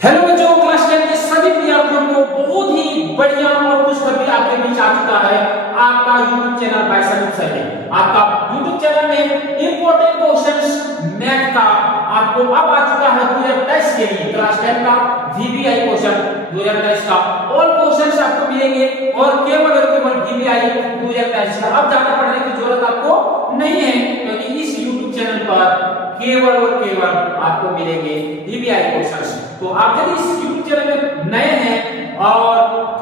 Hello बच्चों, class 10 के सभी विद्यार्थियों को बहुत ही बढ़िया और खुशखबरी आपके बीच आ चुका है। आपका YouTube channel by Sandeep sir है। आपका YouTube चैनल में इंपॉर्टेंट क्वेश्चंस मैथ का आपको अब आ चुका है 2023 के लिए क्लास 10 का VBI क्वेश्चन 2023 का ऑल क्वेश्चंस आपको मिलेंगे और केवल VBI 2023 का अब ज्यादा पढ़ने की जरूरत आपको नहीं है, क्योंकि इस YouTube चैनल पर केवल और केवल आपको मिलेंगे VBI क्वेश्चंस। तो आप यदि इस YouTube चैनल में नए हैं और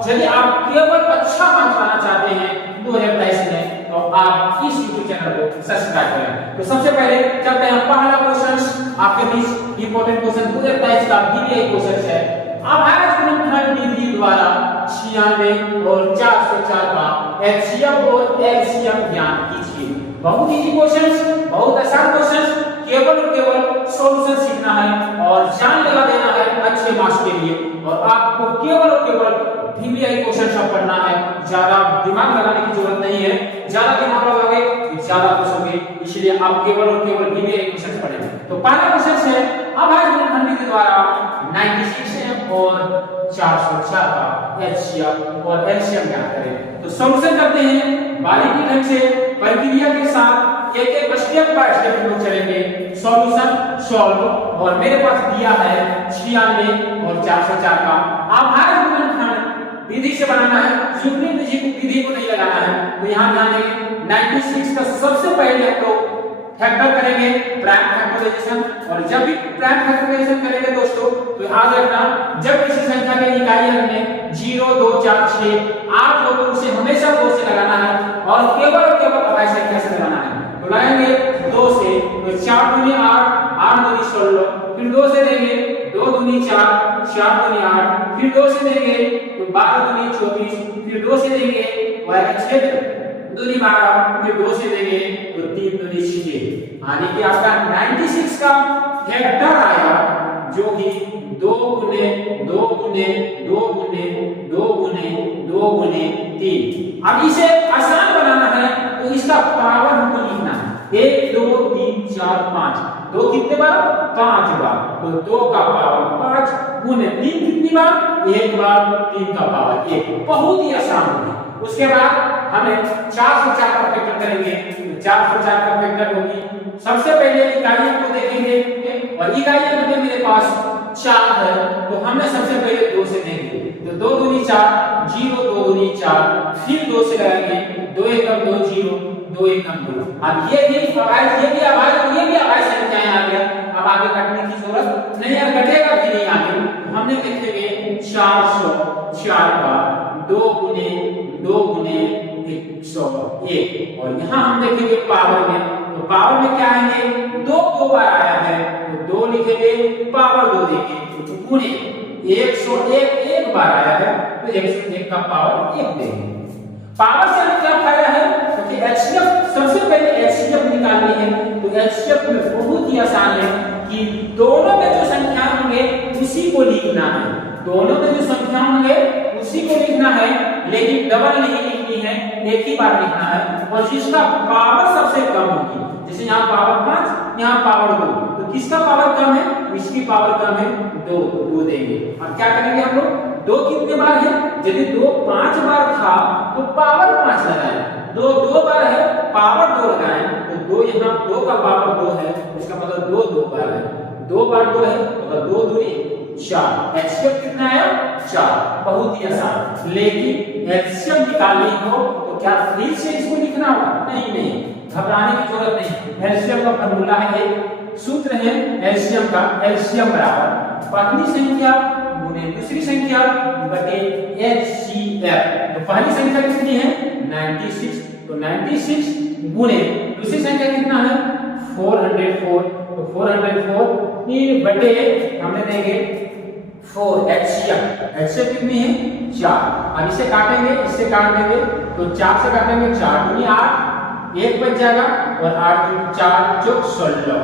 यदि आप केवल अच्छा मार्क्स पाना चाहते हैं 2023 में, तो आप इस YouTube चैनल को सब्सक्राइब करें। तो सबसे पहले चलते हैं पहला क्वेश्चन आपके बीच इंपॉर्टेंट क्वेश्चन 2023 का VBI क्वेश्चन है। अभाज्य गुणनखंड विधि द्वारा 96 और 404 का LCM और LCM ज्ञात कीजिए। बहुत इजी क्वेश्चन, बहुत आसान क्वेश्चन, केवल और केवल सॉल्यूशन सीखना है और जान लगा देना है अच्छे मार्क्स के लिए। और आपको केवल और केवल VBI क्वेश्चन सब पढ़ना है, ज्यादा दिमाग लगाने की जरूरत नहीं है। ज्यादा दिमाग लगाओगे तो ज्यादा पूछोगे, इसलिए आप केवल और केवल VBI क्वेश्चन पढ़ेंगे। तो पहला क्वेश्चन है अभाज्य गुणनखंड विधि द्वारा 96 और 404 का HCF और LCM ज्ञात करें। तो सॉल्यूशन करते हैं बारीकी ढंग से, प्रक्रिया के साथ एक एक स्टेप बाय स्टेप हम लोग चलेंगे। सॉल्यूशन सॉल्व, और मेरे पास दिया है 96 और 404 का अभाज्य गुणनखंड विधि से बनाना है, सुपरी विधि को नहीं लगाना है। तो यहां ध्यान देंगे 96 का सबसे पहले हम लोग फैक्टर करेंगे प्राइम फैक्टराइजेशन। और जब भी प्राइम फैक्टराइजेशन करेंगे दोस्तों, तो याद रखना जब किसी संख्या के इकाई अंक में 0 2 4 6 8 हो तो उसे हमेशा 2 से लगाना है और केवल अभाज्य संख्या से लगाना है। तो लगाएंगे 2 से, तो 4 दूनी 8 8 दूनी 16, फिर 2 से देंगे 2 दूनी 4 4 दूनी 8, फिर 2 से देंगे तो 12 दूनी 24, फिर 2 से देंगे 6 दूनी 12, फिर 2 से देंगे तो 3 दूनी 6, यानी कि आपका 96 का फैक्टर आया जो कि 2 गुने 2 गुने 2 गुने 2 गुने 2 गुने 3। अब इसे आसान बनाना है तो इसका पावर हमको लिखना है 1 2 3 4 5। 2 कितने बार? 5 बार। तो 2 का पावर 5 गुने 3 कितनी बार? 1 बार। 3 का पावर 1। बहुत ही आसान होगी। उसके बाद हमें 404 का फैक्टर करेंगे। तो 404 का फैक्टर होगी, सबसे पहले इकाइयों को देखेंगे और इकाइयों में मेरे पास 4 है, तो हमने सबसे पहले 2 से देंगे। तो 2 दूनी 4 0 2 दूनी 4, फिर 2 से लगाएंगे 2 एकम 2 0 2 एकम 2। अब ये भी अभाज्य संख्याएं आ गया। अब आगे काटने की जरूरत नहीं है, कटेगा भी नहीं आगे। हमने लिखेंगे 404 का 2 गुने 101, और यहाँ हम देखेंगे पावर में। तो पावर में क्या आएंगे? 2 बार आया है तो 2 लिखेंगे, पावर 2 देंगे तो गुने 101 एक बार आया है तो 101 का पावर 1 देंगे। पावर से हमें क्या फायदा है? क्योंकि HCF सबसे पहले HCF निकालनी है। तो HCF में बहुत ही आसान है कि दोनों में जो संख्या होंगे उसी को लिखना है। दोनों में जो संख्या होंगे उसी को लिखना है, लेकिन डबल नहीं लिखनी है, एक ही बार लिखना है। और जिसका पावर सबसे कम होगी, जैसे यहाँ पावर 5 यहाँ पावर 2, तो किसका पावर कम है? इसकी पावर कम है 2 देंगे। अब क्या करेंगे हम लोग? 2 कितने बार है? यदि 2 5 बार था तो पावर 5 लगाएं। 2 बार है, पावर 2 लगाएं। तो 2 यहाँ 2 का पावर 2 है, इसका मतलब 2 बार है। 2 बार 2 है तो 2 दूनी 4। HCF कितना है? 4। बहुत ही आसान। लेकिन LCM निकालनी हो तो क्या फिर से इसको लिखना होगा? नहीं, घबराने की जरूरत नहीं। LCM का फॉर्मूला है, सूत्र है LCM का, LCM बराबर पहली संख्या गुने दूसरी संख्या बटे HCF। तो पहली संख्या कितनी है? 96, तो 96 गुने दूसरी संख्या कितना है? 404, तो 404 बटे हमने देंगे 4 HCF कितनी है? 4। अब इसे काटेंगे, इससे काट देंगे तो 4 से काटेंगे 4 दूनी 8, 1 बच जाएगा और 8 दूनी 4 चौक 16,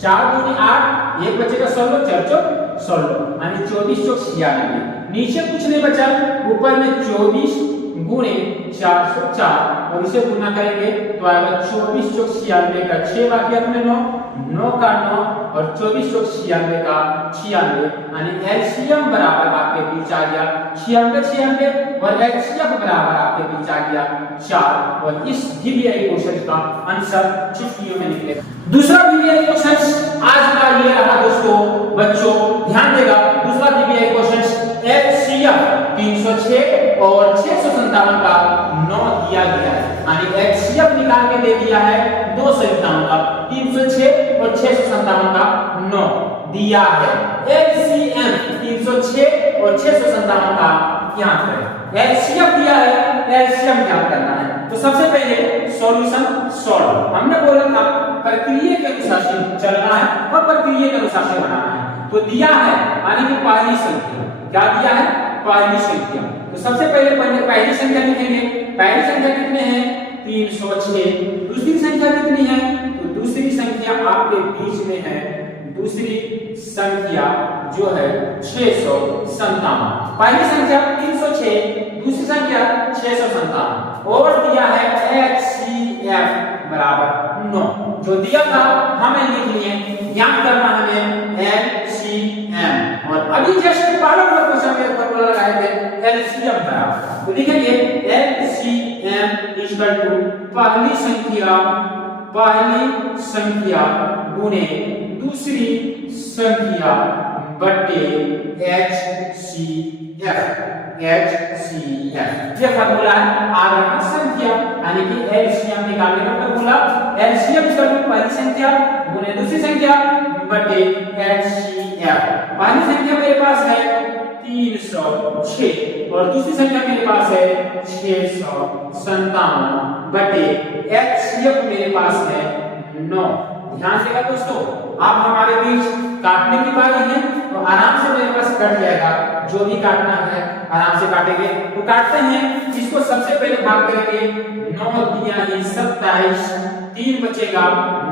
4 दूनी 8, 1 बचेगा 16, 4 चौक 16, यानी 24 चौक 96। नीचे कुछ नहीं बचा, ऊपर में 24 गुणे 404 और इसे गुना करेंगे तो आएगा 24 चौक 96 का 6 बाकी अपने 9, 9 का 9 और 24 चौक 96 का 96, यानी एलसीएम बराबर आपके बीच आ गया 96 और एचसीएफ बराबर आपके बीच आ गया 4। और इस वीवीआई क्वेश्चन का आंसर चुटकियों में निकलेगा। दूसरा वीवीआई क्वेश्चन आज का ये रहा दोस्तों, बच्चों ध्यान देगा। दूसरा वीवीआई क्वेश्चन एचसीएफ 306 और 657 का 9 दिया गया है, यानी एचसीएफ निकाल के दे दिया है दो संख्याओं का 306 और 657 का 9 दिया है। एलसीएम 306 और 657 का ज्ञात करें। एलसीएम दिया है, एलसीएम ज्ञात करना है। तो सबसे पहले सॉल्यूशन सॉल्व, हमने बोला था प्रक्रिया के अनुसार से चलना है और प्रक्रिया के अनुसार से बनाना है। तो दिया है यानी कि पहली संख्या, क्या दिया है? पहली संख्या। तो सबसे पहले पहली संख्या लिखेंगे। पहली संख्या कितने हैं? 306। दूसरी संख्या कितनी है? तो दूसरी संख्या आपके बीच में है, दूसरी संख्या जो है 657। पहली संख्या 306, दूसरी संख्या 657 और दिया है HCF बराबर 9। जो दिया था हमें लिख लिए, ज्ञात करना हमें LCM। और अभी जस्ट पावर पर क्वेश्चन में फॉर्मूला लगाए थे LCM बराबर, तो लिखेंगे LCM इक्वल टू पहली संख्या गुणे दूसरी संख्या बटे HCF। ये फॉर्मूला है आरोहण संख्या, यानी कि एलसीएम निकालने का फॉर्मूला एलसीएम इक्वल टू पहली संख्या गुणे दूसरी संख्या बटे HCF। पहली संख्या मेरे पास है 306 और दूसरी संख्या मेरे पास है 657 बटे HCF मेरे पास है 9। ध्यान देगा दोस्तों, आप हमारे बीच काटने की बारी है तो आराम से मेरे पास कट जाएगा। जो भी काटना है आराम से काटेंगे। तो काटते हैं, इसको सबसे पहले भाग करेंगे। 9 दिया 27, 3 बचेगा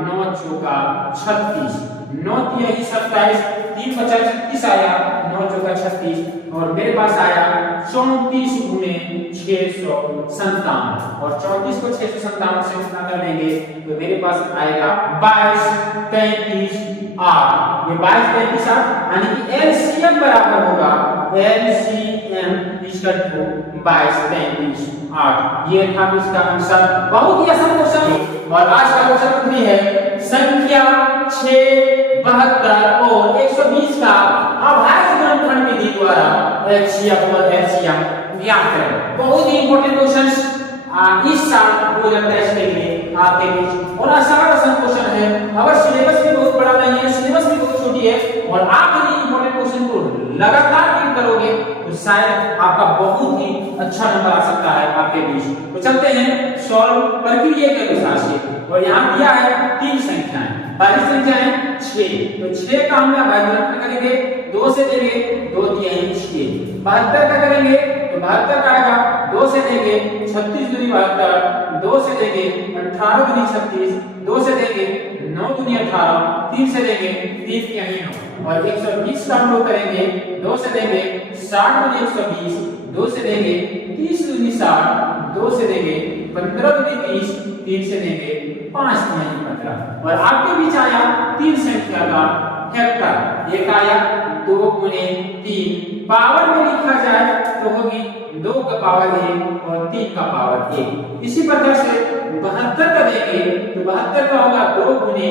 9 चौका 36, 9 दिया 27, 3 बचा 36 आया, 9 चौका 36 और मेरे पास आया 34 गुणे 657 और 34 को 657 से गुणा कर लेंगे तो मेरे पास आएगा 22 33 8। ये 22 33 8 यानी कि एलसीएम बराबर होगा एलसीएम इक्वल टू 22 33 8। ये था इसका आंसर। बहुत ही आसान क्वेश्चन है और आज का क्वेश्चन भी है संख्या 6 72 और 120 का अभाज्य गुणनखंड विधि द्वारा HCF और LCM ज्ञात करें। बहुत ही इंपॉर्टेंट क्वेश्चंस इस साल 2023 के लिए आपके बीच और आसान क्वेश्चन है। अगर सिलेबस भी बहुत बड़ा नहीं है, सिलेबस भी बहुत छोटी है और आप यदि इंपॉर्टेंट क्वेश्चन को लगातार रीड करोगे तो शायद आपका बहुत ही अच्छा नंबर आ सकता है आपके बीच। तो चलते हैं सॉल्व प्रक्रिया के अनुसार से। और यहाँ दिया है 3 संख्याएं, पहली संख्या है 6, तो 6 का हम अभाज्य करेंगे, 2 से देंगे, 2 दिया है 6। 72 का करेंगे तो 72 का आएगा, 2 से देंगे 36 दूनी 72, 2 से देंगे 18 दूनी 36, 2 से देंगे 9 दूनी 18, 3 से देंगे 3 यही 9 और 120 का हम लोग करेंगे, 2 से देंगे 60 दूनी 120, 2 से देंगे 30 दूनी 60, 2 से देंगे 15 दूनी 30, 3 से देंगे 5 दूनी 15 और आपके बीच आया 3 संख्या का फैक्टर। एक आया 2 गुणे 3, पावर में लिखा जाए तो होगी 2 का पावर 1 और 3 का पावर 1। इसी प्रकार से 72 का देंगे तो 72 का होगा 2 गुणे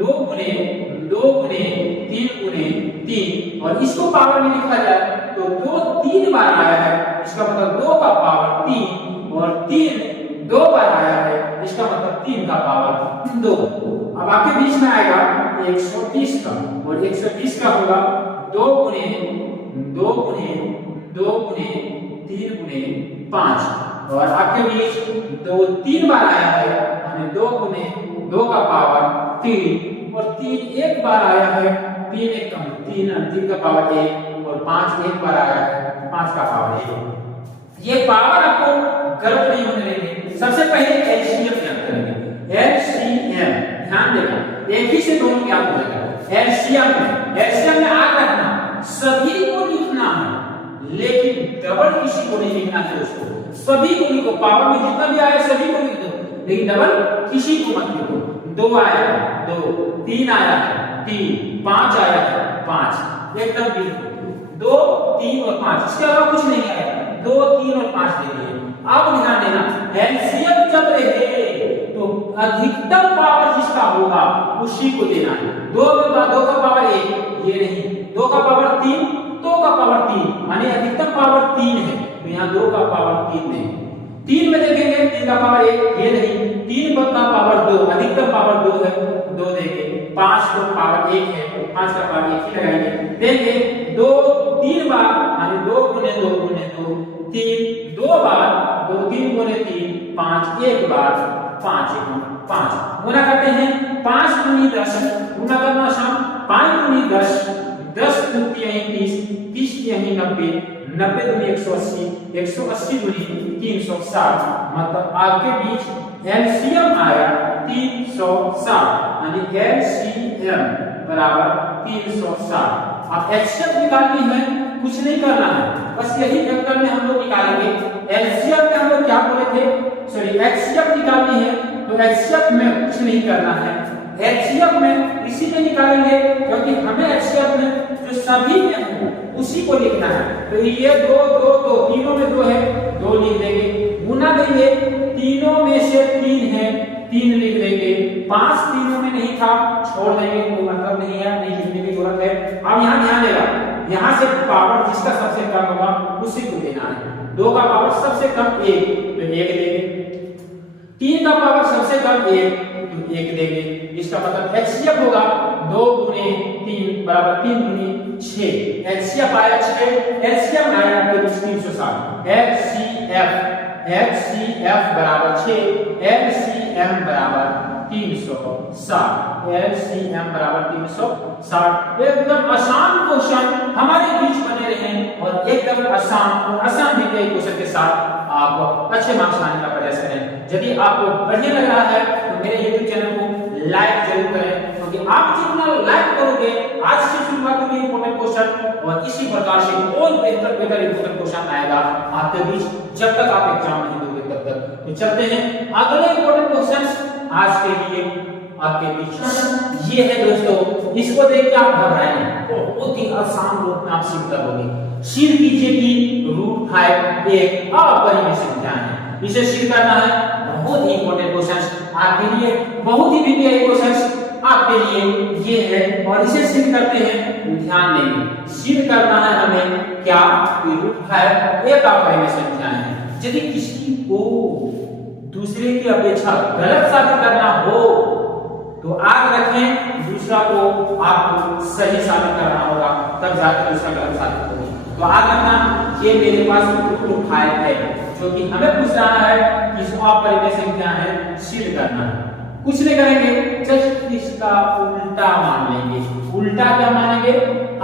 2 गुणे 2 गुणे 3 गुणे 3 और इसको पावर में लिखा जाए तो 2 3 बार आया है, इसका मतलब 2 का पावर 3 और 3 2 बार आया है, इसका मतलब 3 का पावर 2। अब आपके बीच में आएगा 130 का और 120 का होगा 2 गुणे 2 गुणे 2 गुणे 3 गुणे 5 और आपके बीच 2 3 बार आया है, यानी 2 गुणे 2 का पावर 3 और 3 एक बार आया है, 3 एक कम 3 का पावर 1 और 5 एक बार आया है, 5 का पावर 1। ये पावर आपको गलत नहीं होने देंगे। सबसे पहले एलसीएम ज्ञात करेंगे। एलसीएम ध्यान देना, एक ही से दोनों ज्ञात हो जाएगा। एलसीएम में याद रखना सभी को लिखना है लेकिन डबल किसी को नहीं लिखना है दोस्तों। सभी को लिखो, पावर में जितना भी आए सभी को लिख दो लेकिन डबल किसी को मत लिखो। 2 आया है 2, 3 आया है 3, 5 आया है 5, एकदम बिल्कुल 2, 3 और 5, इसके अलावा कुछ नहीं आया। 2, 3 और 5 दे दिए। अब ध्यान देना, एलसीएम जब रहे तो अधिकतम पावर जिसका होगा उसी को देना है। 2 का पावर 1, ये नहीं, 2 का पावर 3, 2 का पावर 3, माने अधिकतम पावर 3 है, तो यहाँ 2 का पावर 3 नहीं। 3 में देखेंगे 3 का पावर 1, ये नहीं, 3 का पावर 2, अधिकतम पावर 2 है, 2 देंगे। 5 का पावर 1 है, 5 का पावर 1 ही लगाएंगे, देंगे 2 3 बार, माने 2 गुने 2 गुने 2 3, 2 बार 2 3 गुने 3 5, एक बार 5 5 गुना करते हैं। 5 दूनी 10, गुना करना आसान, 5 दूनी 10, 10 दूनी 30, 30 यहीं 90, 90 दूनी 180, 180 दूनी 360, मतलब आपके बीच एलसीएम आया 360, यानी एलसीएम बराबर 360। अब एचसीएफ निकालनी है, कुछ नहीं करना है, बस यही वेक्टर में हम लोग निकालेंगे। एलसीएम में हम लोग क्या बोले थे, सॉरी एचसीएफ निकालनी है, तो एचसीएफ में कुछ नहीं करना है। एचसीएफ में इसी में निकालेंगे, क्योंकि हमें एचसीएफ में जो सभी में हो उसी को लिखना है। तो ये 2 2 2, तीनों में 2 है, 2 लिख देंगे, गुना देंगे, तीनों में से 3 है, 3 लिख देंगे। 5 तीनों में नहीं था, छोड़ देंगे, कोई मतलब नहीं है, नहीं लिखने की जरूरत है। अब यहाँ ध्यान देगा, यहाँ से पावर जिसका सबसे कम होगा उसी को देना है। 2 का पावर सबसे कम 1, तो 1 देंगे। 3 का पावर सबसे कम 1, तो 1 देंगे। इसका मतलब एचसीएफ होगा 2 गुने 3 बराबर 3 गुने 6, एचसीएफ आया 6, एलसीएम आया 360, एचसीएफ बराबर 6, एलसीएम बराबर 360, एलसीएम बराबर 360। एकदम आसान क्वेश्चन हमारे बीच बने रहे और एकदम आसान दी गई क्वेश्चन के साथ आप अच्छे मार्क्स लाने का प्रयास करें। यदि आपको बढ़िया लग रहा है तो मेरे YouTube चैनल को लाइक जरूर करें, क्योंकि आप जितना लाइक करोगे आज से शुरुआत होगी इंपॉर्टेंट क्वेश्चन, और इसी प्रकार से और बेहतर इंपॉर्टेंट क्वेश्चन आएगा आपके बीच जब तक आप एग्जाम नहीं दोगे तब तक। तो चलते हैं अगले इंपॉर्टेंट क्वेश्चन आज के लिए आपके बीच ये है दोस्तों, इसको देख के आप घबराएं, बहुत ही आसान रूप में आप सीख करोगे। सिद्ध कीजिए कि √5 एक अपरिमेय संख्या है। इसे सिद्ध करना है, बहुत ही इंपॉर्टेंट क्वेश्चन आपके लिए, बहुत ही विभिन्न क्वेश्चन आपके लिए ये है, और इसे सिद्ध करते हैं, ध्यान देंगे। सिद्ध करना है हमें क्या, √5 एक अपरिमेय संख्या है। यदि किसी को दूसरे की अपेक्षा गलत साबित करना हो तो याद रखें, दूसरा को आपको सही साबित करना होगा, तब जाकर दूसरा गलत साबित होगा। तो याद रखना, ये मेरे पास √5 है, जो कि हमें पूछ रहा है कि इस अपरिमेय संख्या है, सिद्ध करना है। कुछ नहीं करेंगे, जस्ट इसका उल्टा मान लेंगे। उल्टा क्या मानेंगे,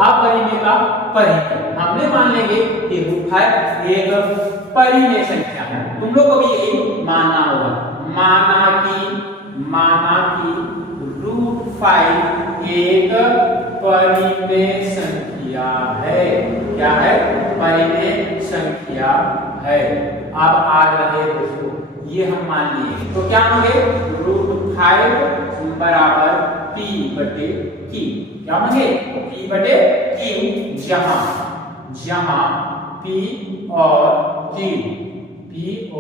अपरिमेय का परिमेय। हमने मान लेंगे कि √5 एक परिमेय संख्या है। तुम लोग को भी यही मानना होगा, माना कि √5 एक परिमेय संख्या है। क्या है, परिमेय संख्या है। अब आ रहे दोस्तों, ये हम मान लिए, तो क्या होंगे, √5 बराबर p बटे q। क्या होंगे, p बटे q, जहां p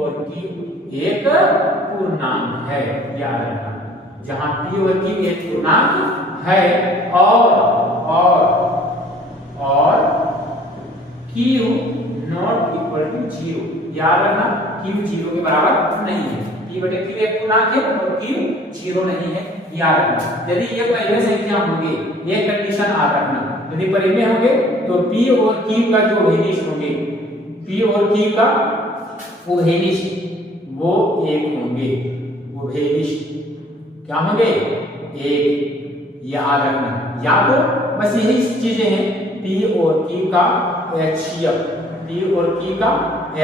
और q एक पूर्णांक है, याद रखना, जहां p और q एक पूर्णांक है, और q नॉट इक्वल टू 0, याद रखना, q 0 के बराबर नहीं है। p बटे q एक पूर्णांक है और q 0 नहीं है, याद रखना। यदि ये परिमेय संख्या होंगे, ये कंडीशन याद रखना, यदि परिमेय होंगे तो p और q का जो अभिनिश होंगे, p और q का उभयनिश वो एक होंगे, उभयनिश क्या होंगे, एक, याद रखना। या तो बस यही चीजें हैं, p और q का HCF, p और q का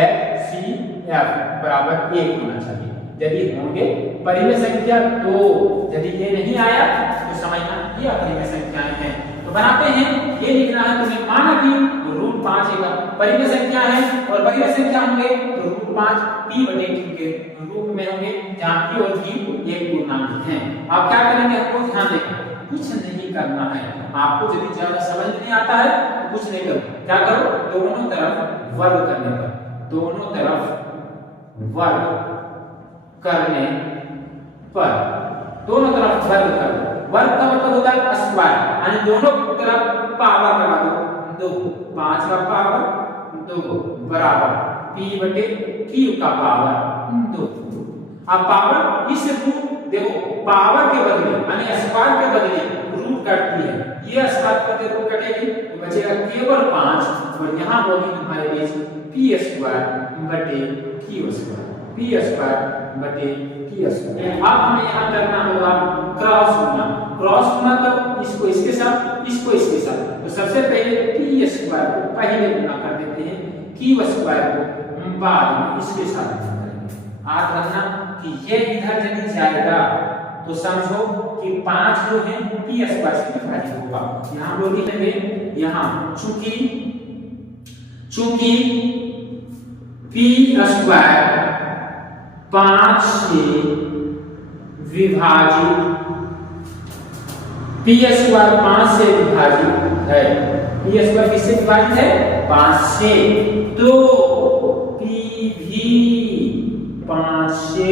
HCF बराबर 1 होना चाहिए। यदि होंगे परिमेय संख्या, तो यदि ये नहीं आया तो समझना ये अपरिमेय संख्याएं हैं। तो बनाते हैं, ये लिखना है तुम्हें, माना कि √5 एक परिमेय संख्या है और परिमेय संख्या होंगे तो √5 p बटे q के रूप में होंगे, जहां p और q एक पूर्णांक हैं। आप क्या करेंगे, आपको ध्यान देना, कुछ नहीं करना है। आपको यदि ज्यादा समझ नहीं आता है तो कुछ नहीं करो, क्या करो, दोनों तरफ वर्ग करने पर, दोनों तरफ वर्ग करने पर, दोनों तरफ वर्ग कर दो। वर्ग का मतलब होता है स्क्वायर, यानी दोनों तरफ पावर लगा दो, 2 5 का पावर 2 बराबर p बटे q का पावर 2। अब पावर इस रूट, देखो पावर के बदले यानी स्क्वायर के बदले रूट काटती है, ये स्क्वायर करके रूट कटेगी तो बचेगा केवल 5 और यहाँ होगी तुम्हारे बीच p² बटे q², p² बटे q²। अब हमें यहाँ करना होगा क्रॉस गुना, क्रॉस गुना तो इसको इसके साथ, इसको इसके साथ, तो सबसे पहले p² को पहले गुना कर देते हैं, q² को बाद में इसके साथ गुना करेंगे। याद रखना कि ये इधर यदि जाएगा तो समझो कि 5 जो है p² से विभाजित होगा। यहाँ हम लोग लिखेंगे, यहाँ चूंकि p² 5 से विभाजित, p² 5 से विभाजित है, p² किससे विभाजित है, 5 से, तो p भी 5 से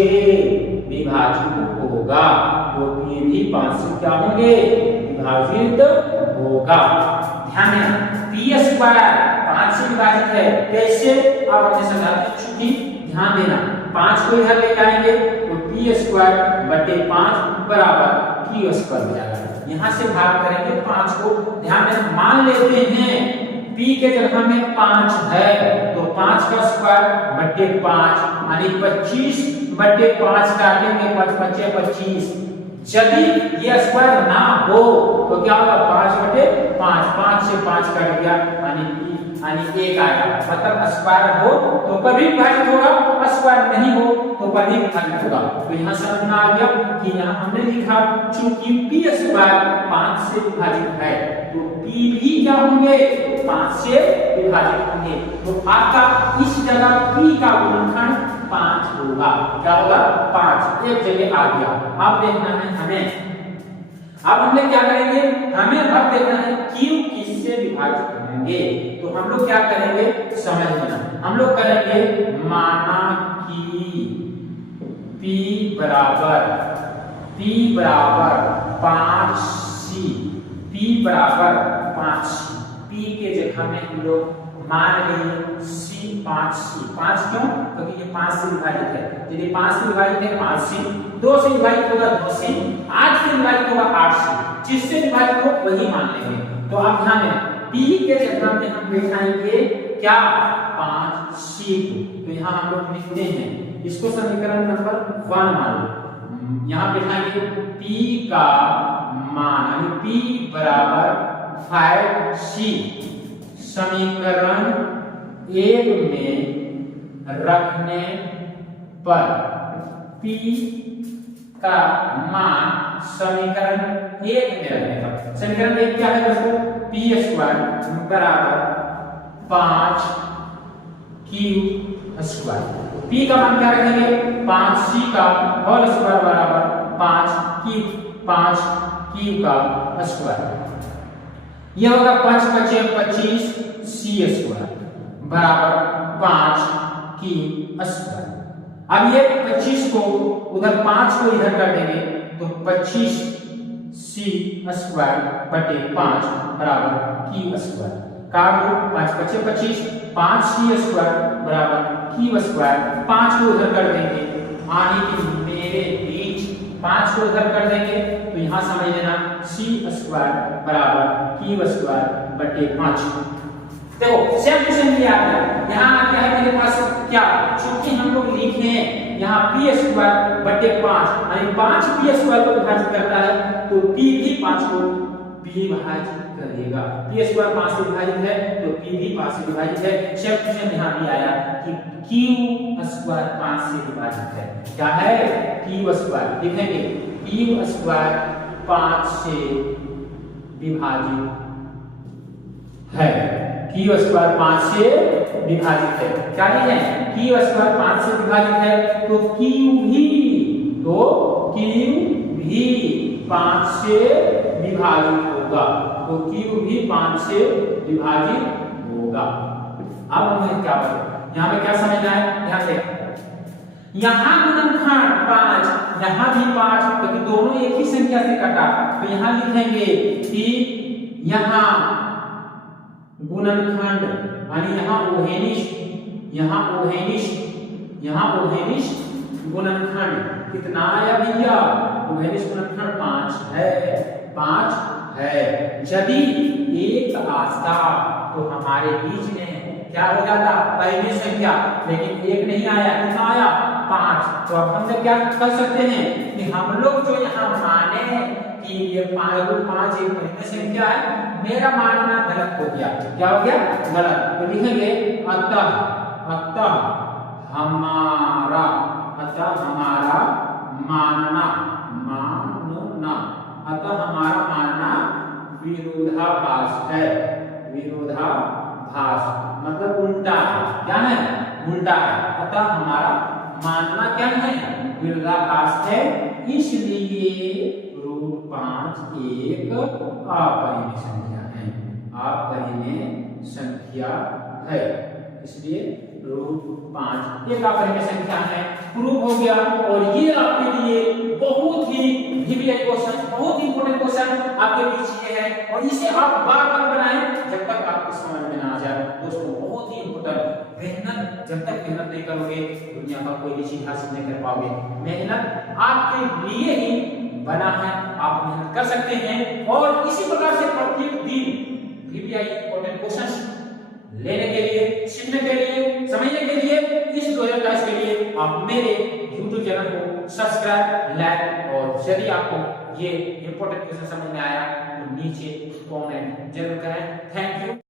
विभाजित होगा, तो p भी 5 से क्या होंगे, विभाजित होगा। ध्यान देना, p² 5 से विभाजित है, कैसे, अब हमने समझा चूंकि, ध्यान देना 5 को इधर ले जाएंगे तो p² बटे 5 बराबर q² हो जाएगा। यहाँ से भाग करेंगे 5 को, ध्यान देना, मान लेते हैं p के जगह में 5 है तो 5 का स्क्वायर बटे 5 यानी 25 बटे 5 काटेंगे, 5 5 25। यदि ये स्क्वायर ना हो तो क्या होगा, 5 बटे 5, 5 से 5 कट गया यानी 1 आएगा, मतलब स्क्वायर हो तो पर भी विभाजित होगा, स्क्वायर नहीं हो तो पर भी विभाजित होगा। तो यहाँ समझ में आ गया कि यहाँ हमने लिखा चूंकि p² 5 से विभाजित है तो p भी क्या होंगे, 5 से विभाजित होंगे, तो आपका इस जगह p का गुणनखंड 5 होगा, क्या होगा, 5 एक जगह आ गया। अब देखना है हमें, अब हमने क्या करेंगे, हमें अब देखना है q किससे विभाजित होंगे, तो हम लोग क्या करेंगे, समझ लेना, हम लोग करेंगे, माना कि p बराबर 5c, p बराबर 5c, p के जगह में हम लोग मान लिए c 5c, 5 क्यों, क्योंकि ये 5 से विभाजित है, यदि 5 से विभाजित है 5c, 2 से विभाजित होगा 2c, 8 से विभाजित होगा 8c, जिससे विभाजित हो वही मान लेंगे। तो आप ध्यान देना, p के जगह में हम बैठाएंगे क्या, 5c को, तो यहाँ हम लोग लिखते हैं, इसको समीकरण नंबर 1 मान लो, यहाँ बैठाएंगे p का मान p बराबर 5c, समीकरण 1 में रखने पर p का मान समीकरण 1 में रखने पर, समीकरण 1 क्या है दोस्तों, p² बराबर 5q², p का मान क्या रखेंगे, 5c का होल स्क्वायर बराबर 5q² यह होगा 5 5 25 c² बराबर 5q²। अब ये 25 को उधर 5 को इधर कर देंगे तो 25 c² बटे 5 बराबर q², काट दो, 5 5 25, 5 c² बराबर q², 5 को उधर कर देंगे, यानी कि मेरे बीच 5 को उधर कर देंगे तो यहाँ समझ लेना c² बराबर q² बटे 5। देखो सेम टू सेम किया है, यहाँ आ गया है मेरे पास क्या, चूंकि हम लोग लिखे हैं यहाँ p² बटे 5 यानी 5 p² को विभाजित करता है तो p भी 5 को विभाजित करेगा, p² 5 से विभाजित है तो p भी 5 से विभाजित है। सेम टू सेम यहाँ भी आया कि q² 5 से विभाजित है, क्या है, q², लिखेंगे q² 5 से विभाजित है, क्यू स्क्वायर 5 से विभाजित है। क्या है? क्यू स्क्वायर 5 से विभाजित है, तो क्यू भी 5 से विभाजित होगा। तो क्यू भी 5 से विभाजित होगा। अब हमें क्या करें? यहाँ पे क्या समझना है? ध्यान से, यहाँ गुणनखंड 5, यहाँ भी 5, क्योंकि दोनों एक ही संख्या से कटा, तो यहाँ लिखेंगे कि यहाँ गुणनखंड यानी यहाँ ओहेनिश गुणनखंड कितना आया भैया? ओहेनिश गुणनखंड 5 है। यदि एक आता तो हमारे बीच में क्या हो जाता? पहली संख्या, लेकिन एक नहीं आया, कितना आया? 5। तो अब हम जब क्या कर सकते हैं कि हम लोग जो यहाँ माने कि ये 5 एक पहली संख्या है, मेरा मानना गलत हो गया। क्या हो गया? गलत। तो लिखेंगे अतः हमारा मानना विरोधाभास है। विरोधाभास मतलब उल्टा है। क्या है? उल्टा है। अतः हमारा मानना क्या है? विरोधाभास है। इसलिए √5 एक अपरिमेय संख्या है। इसलिए √5 एक अपरिमेय संख्या है। प्रूव हो गया। और ये आपके लिए बहुत ही क्वेश्चन, बहुत ही इंपॉर्टेंट क्वेश्चन आपके पीछे है, और इसे आप बार-बार बनाएं जब तक आपको समझ में ना आ जाए। दोस्तों बहुत ही इंपॉर्टेंट, मेहनत जब तक मेहनत नहीं करोगे दुनिया का कोई भी चीज हासिल नहीं कर पाओगे। मेहनत आपके लिए ही बना है, आप मेहनत कर सकते हैं। और इसी प्रकार से प्रत्येक दिन VBI इंपॉर्टेंट क्वेश्चन लेने के लिए, सीखने के लिए, समझने के लिए, इस 2022 के लिए आप मेरे YouTube चैनल को सब्सक्राइब, लाइक, और यदि आपको ये इंपॉर्टेंट क्वेश्चन समझ में आया तो नीचे कमेंट जरूर करें। Thank you.